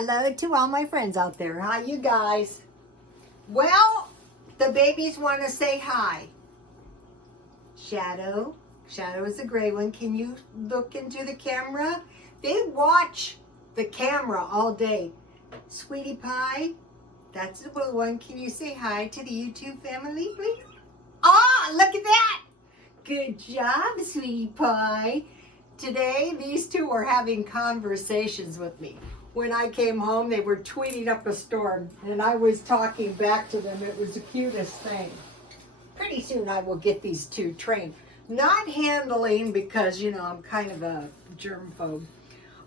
Hello to all my friends out there. Hi, you guys. Well, the babies want to say hi. Shadow. Shadow is a gray one. Can you look into the camera? They watch the camera all day. Sweetie Pie, that's the blue one. Can you say hi to the YouTube family, please? Ah, look at that. Good job, Sweetie Pie. Today, these two are having conversations with me. When I came home, they were tweeting up a storm, and I was talking back to them. It was the cutest thing. Pretty soon, I will get these two trained. Not handling because, you know, I'm kind of a germphobe.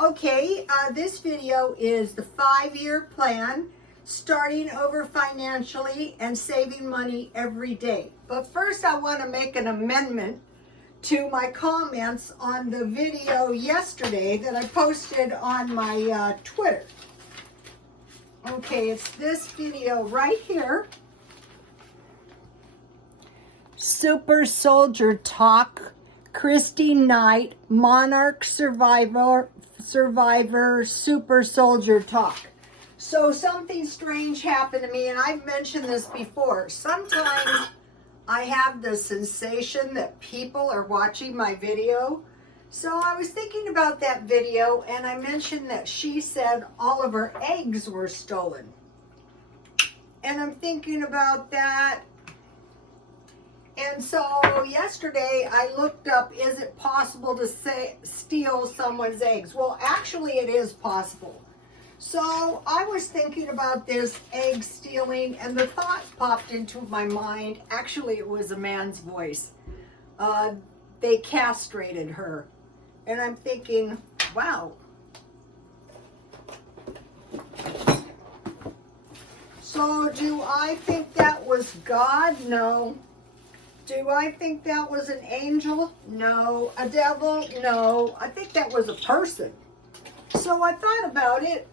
Okay, this video is the 5-year plan, starting over financially and saving money every day. But first, I want to make an amendment to my comments on the video yesterday that I posted on my Twitter. Okay, it's this video right here. Super Soldier Talk, Christy Knight, Monarch Survivor, Super Soldier Talk. So something strange happened to me, and I've mentioned this before. Sometimes I have the sensation that people are watching my video. So I was thinking about that video, and I mentioned that she said all of her eggs were stolen. And I'm thinking about that. And so yesterday I looked up, is it possible to steal someone's eggs? Well, actually it is possible. So I was thinking about this egg stealing, and the thought popped into my mind. Actually, it was a man's voice. They castrated her. And I'm thinking, wow. So do I think that was God? No. Do I think that was an angel? No. A devil? No. I think that was a person. So I thought about it.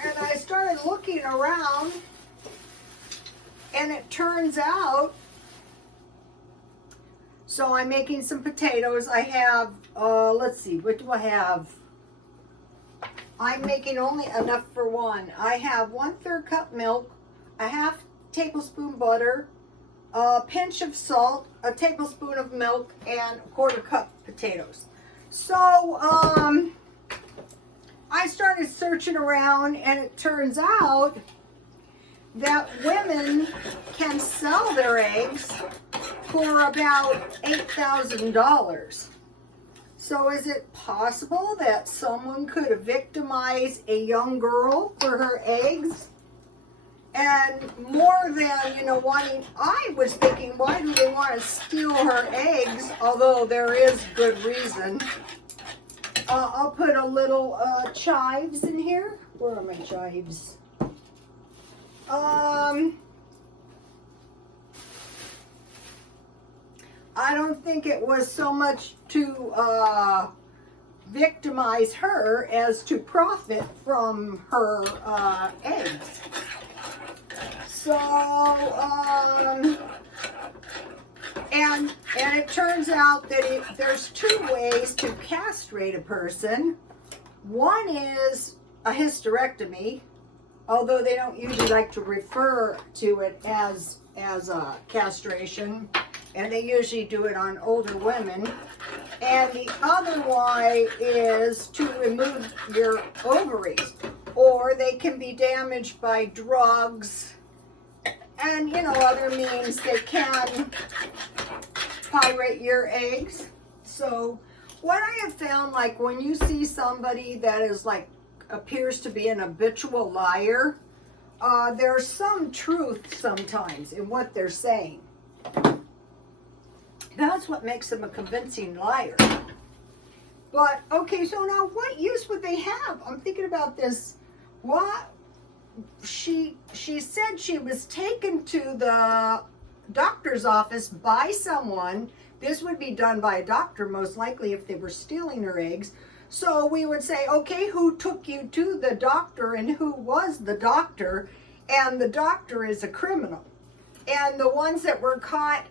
And I started looking around, and it turns out, so I'm making some potatoes. I have, let's see, what do I have? I'm making only enough for one. I have 1/3 cup milk, a half tablespoon butter, a pinch of salt, a tablespoon of milk, and 1/4 cup potatoes. So, I started searching around, and it turns out that women can sell their eggs for about $8,000. So is it possible that someone could victimize a young girl for her eggs? And more than, you know, wanting, I was thinking, why do they want to steal her eggs? Although there is good reason. I'll put a little chives in here. Where are my chives? I don't think it was so much to victimize her as to profit from her eggs. So, and it turns out that there's 2 ways to castrate a person. One is a hysterectomy, although they don't usually like to refer to it as a castration, and they usually do it on older women. And the other way is to remove your ovaries, or they can be damaged by drugs and, you know, other means that can pirate your eggs. So what I have found, like when you see somebody that is like appears to be an habitual liar, there's some truth sometimes in what they're saying. That's what makes them a convincing liar. But okay, so now what use would they have? I'm thinking about this. What she said she was taken to the doctor's office by someone. This would be done by a doctor most likely if they were stealing her eggs. So we would say, okay, who took you to the doctor and who was the doctor? And the doctor is a criminal. And the ones that were caught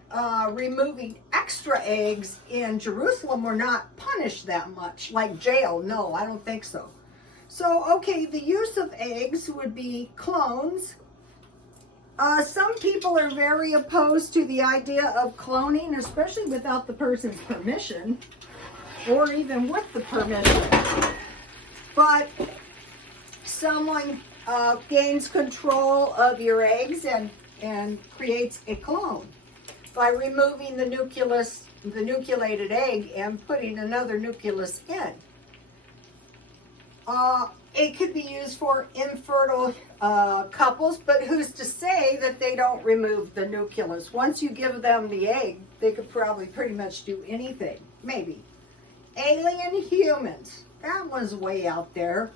removing extra eggs in Jerusalem were not punished that much, like jail. No, I don't think so. So, okay, the use of eggs would be clones. Some people are very opposed to the idea of cloning, especially without the person's permission, or even with the permission. But someone gains control of your eggs and creates a clone by removing the nucleus, the nucleated egg, and putting another nucleus in. It could be used for infertile couples, but who's to say that they don't remove the nucleus? Once you give them the egg, they could probably pretty much do anything, maybe. Alien humans, that was way out there.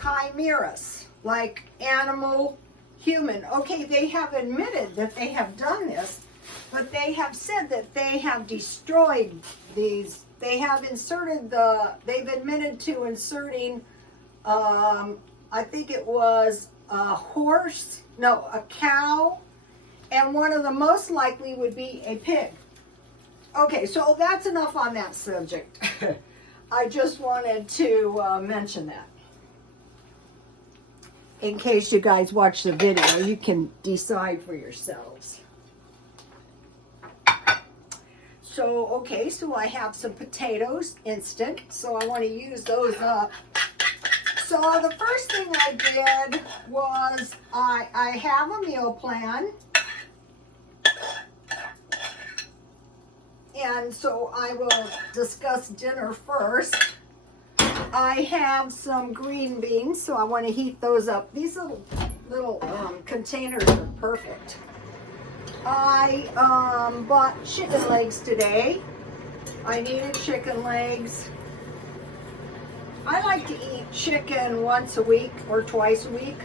Chimeras, like animal, human. Okay, they have admitted that they have done this, but they have said that they have destroyed these. They have inserted they've admitted to inserting, I think it was a horse, no, a cow, and one of the most likely would be a pig. Okay, so that's enough on that subject. I just wanted to mention that. In case you guys watch the video, you can decide for yourselves. So, okay, so I have some potatoes, instant, so I want to use those up. So the first thing I did was I have a meal plan. And so I will discuss dinner first. I have some green beans, so I want to heat those up. These little containers are perfect. I bought chicken legs today. I needed chicken legs. I like to eat chicken once a week or twice a week.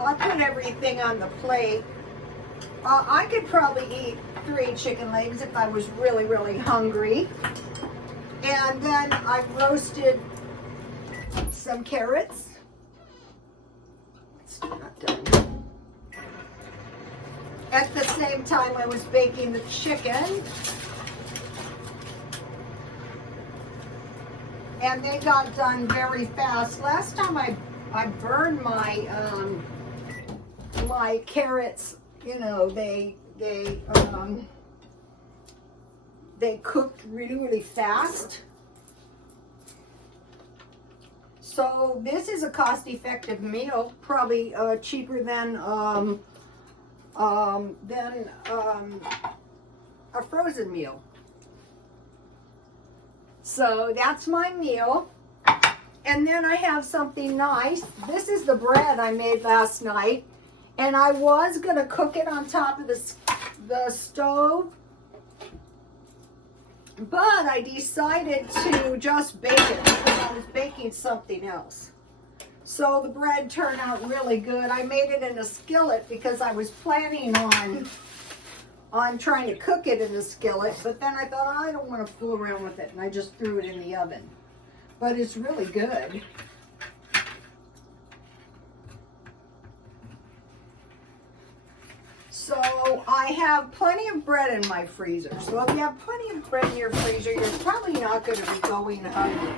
I put everything on the plate. I could probably eat 3 chicken legs if I was really, really hungry. And then I roasted some carrots. It's still not done. At the same time, I was baking the chicken. And they got done very fast. Last time I burned my my carrots, you know, they cooked really, really fast. So this is a cost-effective meal, probably cheaper than a frozen meal. So that's my meal. And then I have something nice. This is the bread I made last night. And I was going to cook it on top of the stove. But I decided to just bake it because I was baking something else. So the bread turned out really good. I made it in a skillet because I was planning on trying to cook it in the skillet. But then I thought, I don't want to fool around with it. And I just threw it in the oven. But it's really good. So I have plenty of bread in my freezer. So if you have plenty of bread in your freezer, you're probably not going to be going hungry.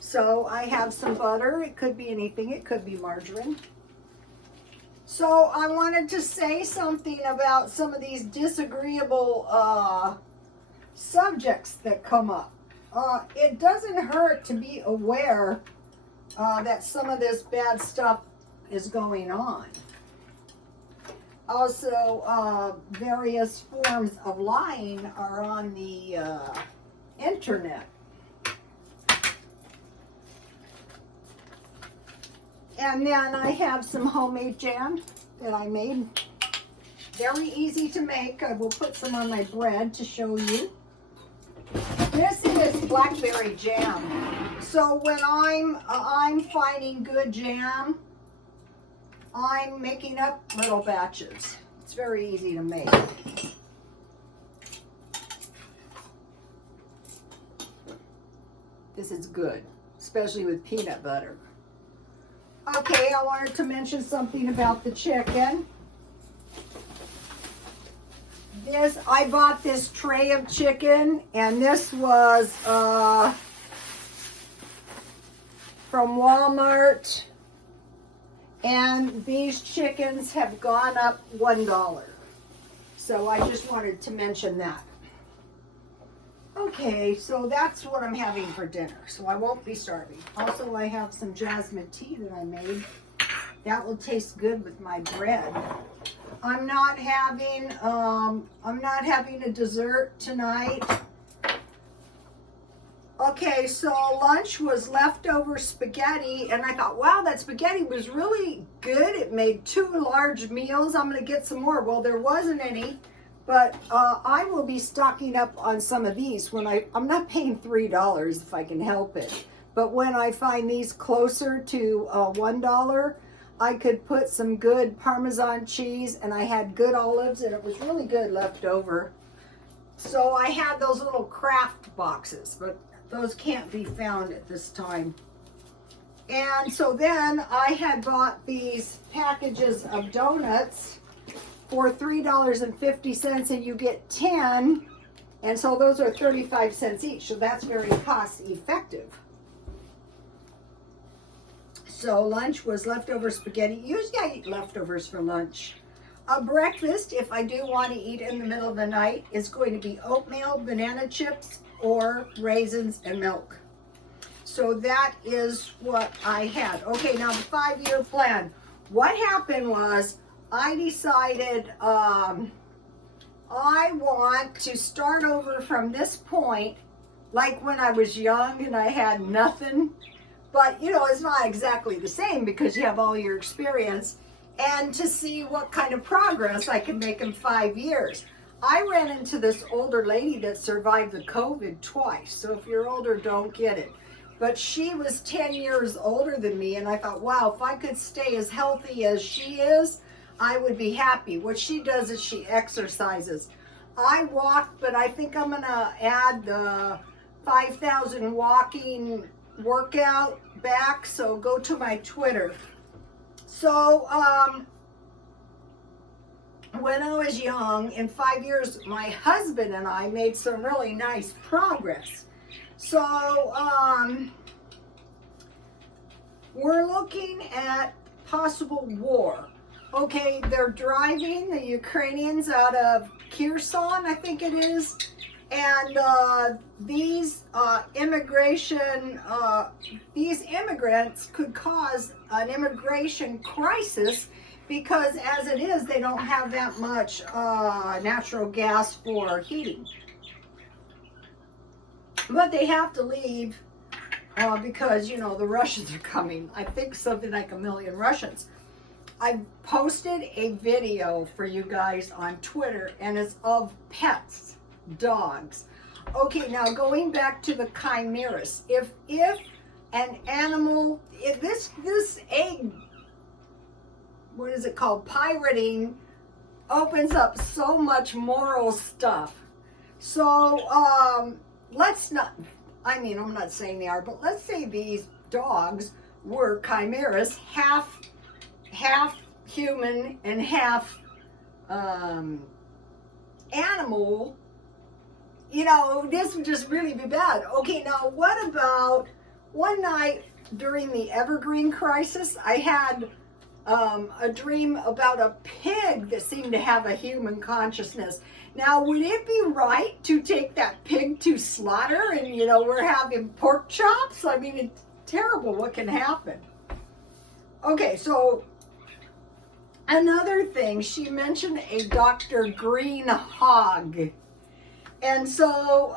So I have some butter. It could be anything. It could be margarine. So I wanted to say something about some of these disagreeable subjects that come up. It doesn't hurt to be aware that some of this bad stuff is going on. Also, various forms of lying are on the internet. And then I have some homemade jam that I made. Very easy to make. I will put some on my bread to show you. This is blackberry jam. So when I'm finding good jam, I'm making up little batches. It's very easy to make. This is good, especially with peanut butter. Okay, I wanted to mention something about the chicken. I bought this tray of chicken, and this was from Walmart. And these chickens have gone up $1. So I just wanted to mention that. Okay, so that's what I'm having for dinner. So I won't be starving. Also, I have some jasmine tea that I made. That will taste good with my bread. I'm not having a dessert tonight. Okay, so lunch was leftover spaghetti, and I thought, wow, that spaghetti was really good. It made 2 large meals. I'm gonna get some more. Well, there wasn't any, but I will be stocking up on some of these when I'm not paying $3 if I can help it. But when I find these closer to $1, I could put some good Parmesan cheese, and I had good olives, and it was really good left over. So I had those little craft boxes, but those can't be found at this time. And so then I had bought these packages of donuts for $3.50, and you get 10. And so those are 35 cents each. So that's very cost effective. So lunch was leftover spaghetti. Usually I eat leftovers for lunch. A breakfast, if I do want to eat in the middle of the night, is going to be oatmeal, banana chips, or raisins and milk. So that is what I had. Okay, now the 5-year plan. What happened was I decided I want to start over from this point like when I was young and I had nothing. But, you know, it's not exactly the same because you have all your experience, and to see what kind of progress I can make in 5 years. I ran into this older lady that survived the COVID twice. So if you're older, don't get it. But she was 10 years older than me, and I thought, wow, if I could stay as healthy as she is, I would be happy. What she does is she exercises. I walk, but I think I'm gonna add the 5,000 walking workout back, so go to my Twitter. So when I was young, in 5 years, my husband and I made some really nice progress. So we're looking at possible war. Okay, they're driving the Ukrainians out of Kherson, I think it is. And these immigrants could cause an immigration crisis, because as it is, they don't have that much natural gas for heating. But they have to leave because, you know, the Russians are coming. I think something like 1 million Russians. I posted a video for you guys on Twitter, and it's of pets, dogs. Okay, now going back to the chimeras. If an animal, if this egg, what is it called, pirating, opens up so much moral stuff. So let's not, I mean, I'm not saying they are, but let's say these dogs were chimeras, half human and half animal. You know, this would just really be bad. Okay, now what about one night during the Evergreen crisis, I had a dream about a pig that seemed to have a human consciousness. Now, would it be right to take that pig to slaughter and, you know, we're having pork chops? I mean, it's terrible what can happen. Okay, so another thing, she mentioned a Dr. Green hog. And so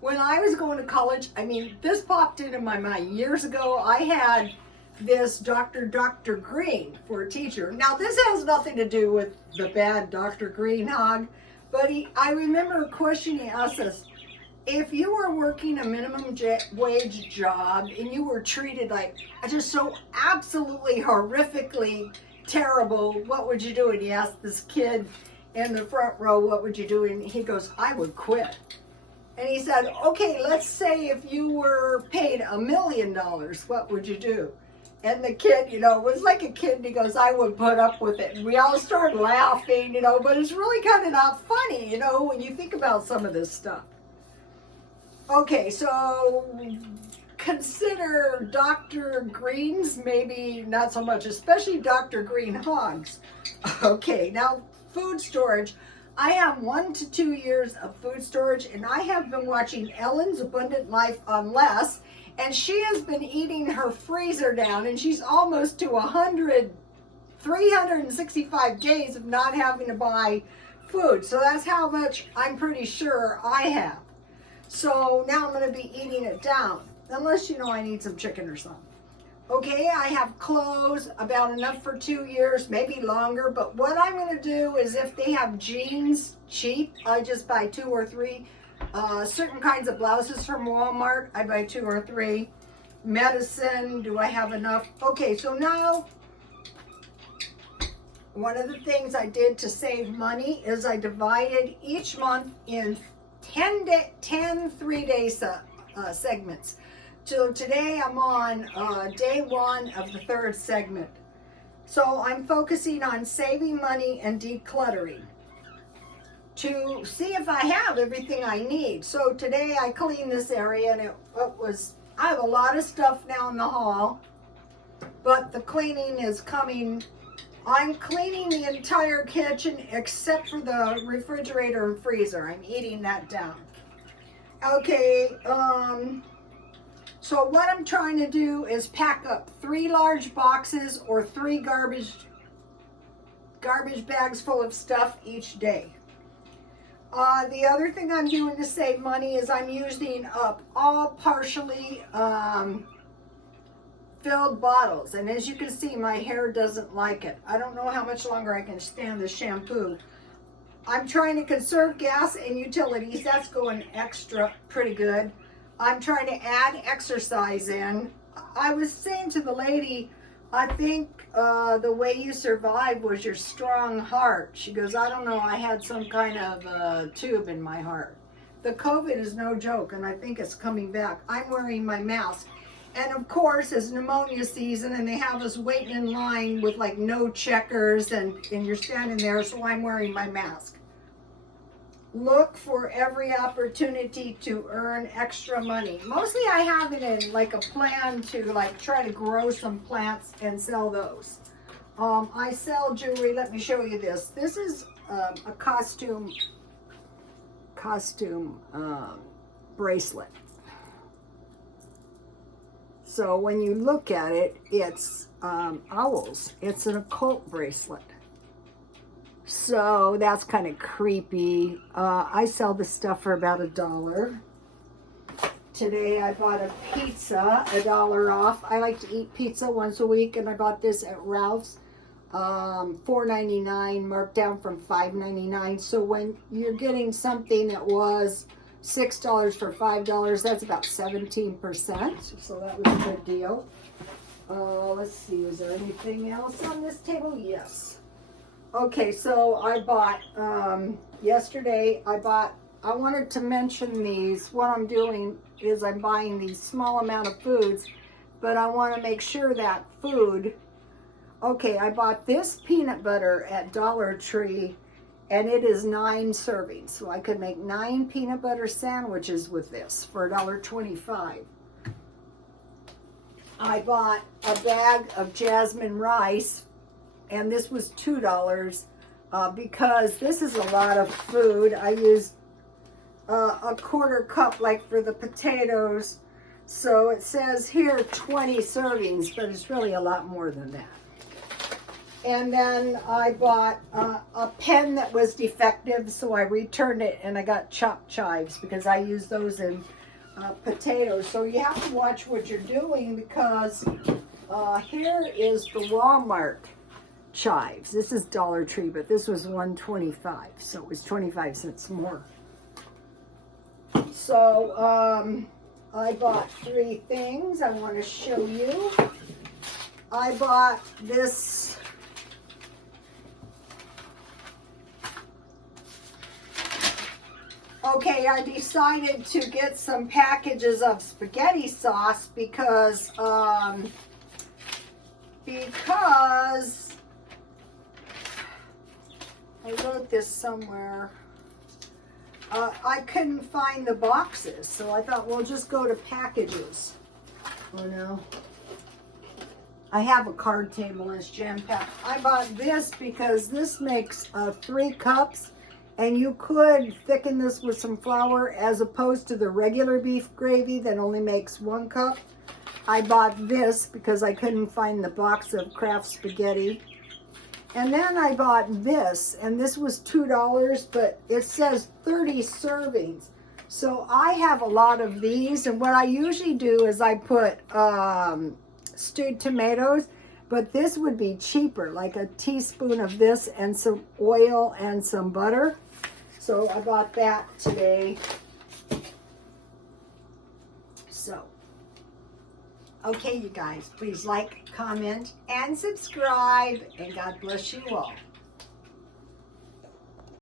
when I was going to college, I mean, this popped into my mind years ago. I had this Dr. Green for a teacher. Now, this has nothing to do with the bad Dr. Green hog, but I remember a question he asked us: if you were working a minimum wage job and you were treated like just so absolutely horrifically terrible, what would you do? And he asked this kid in the front row, what would you do? And he goes, I would quit. And he said, okay, let's say if you were paid $1 million, what would you do? And the kid, you know, was like a kid, and he goes, I would put up with it. And we all started laughing, you know, but it's really kind of not funny, you know, when you think about some of this stuff. Okay, so consider Dr. Green's maybe not so much, especially Dr. Green hogs. Okay, now food storage. I have 1 to 2 years of food storage, and I have been watching Ellen's Abundant Life on Les, and she has been eating her freezer down, and she's almost to 365 days of not having to buy food. So that's how much I'm pretty sure I have. So now I'm going to be eating it down, unless, I need some chicken or something. Okay, I have clothes about enough for 2 years, maybe longer, but what I'm going to do is if they have jeans cheap, I just buy 2 or 3. Certain kinds of blouses from Walmart, I buy 2 or 3. Medicine, do I have enough? Okay, so now one of the things I did to save money is I divided each month in 10 3-day segments. So today I'm on day 1 of the 3rd segment. So I'm focusing on saving money and decluttering to see if I have everything I need. So today I cleaned this area, and I have a lot of stuff now in the hall, but the cleaning is coming. I'm cleaning the entire kitchen except for the refrigerator and freezer. I'm eating that down. Okay, so what I'm trying to do is pack up 3 large boxes or 3 garbage bags full of stuff each day. The other thing I'm doing to save money is I'm using up all partially filled bottles. And as you can see, my hair doesn't like it. I don't know how much longer I can stand the shampoo. I'm trying to conserve gas and utilities. That's going extra pretty good. I'm trying to add exercise in. I was saying to the lady, I think the way you survived was your strong heart. She goes, I don't know, I had some kind of tube in my heart. The COVID is no joke, and I think it's coming back. I'm wearing my mask. And of course, it's pneumonia season, and they have us waiting in line with like no checkers, and you're standing there, so I'm wearing my mask. Look for every opportunity to earn extra money. Mostly I have it in like a plan to like try to grow some plants and sell those. I sell jewelry. Let me show you this. This is a costume bracelet. So when you look at it, it's owls. It's an occult bracelet. So that's kind of creepy. I sell this stuff for about $1. Today I bought a pizza, $1 off. I like to eat pizza once a week, and I bought this at Ralph's, $4.99, marked down from $5.99. So when you're getting something that was $6 for $5, that's about 17%. So that was a good deal. Let's see, is there anything else on this table? Yes. Okay, so I bought, yesterday I wanted to mention these. What I'm doing is I'm buying these small amount of foods, but I want to make sure that food, okay, I bought this peanut butter at Dollar Tree, and it is 9 servings. So I could make 9 peanut butter sandwiches with this for $1.25. I bought a bag of jasmine rice, and this was $2 because this is a lot of food. I used a 1/4 cup like for the potatoes. So it says here 20 servings, but it's really a lot more than that. And then I bought a pen that was defective, so I returned it, and I got chopped chives because I use those in potatoes. So you have to watch what you're doing, because here is the Walmart chives. This is Dollar Tree, but this was $1.25, so it was 25 cents more. So I bought 3 things I want to show you. I bought this okay, I decided to get some packages of spaghetti sauce because I wrote this somewhere. I couldn't find the boxes, so I thought we'll just go to packages. Oh no. I have a card table and it's jam-packed. I bought this because this makes 3 cups, and you could thicken this with some flour as opposed to the regular beef gravy that only makes 1 cup. I bought this because I couldn't find the box of Kraft spaghetti. And then I bought this, and this was $2, but it says 30 servings. So I have a lot of these, and what I usually do is I put stewed tomatoes, but this would be cheaper, like a teaspoon of this and some oil and some butter. So I bought that today. So, okay, you guys, please like, comment, and subscribe, and God bless you all.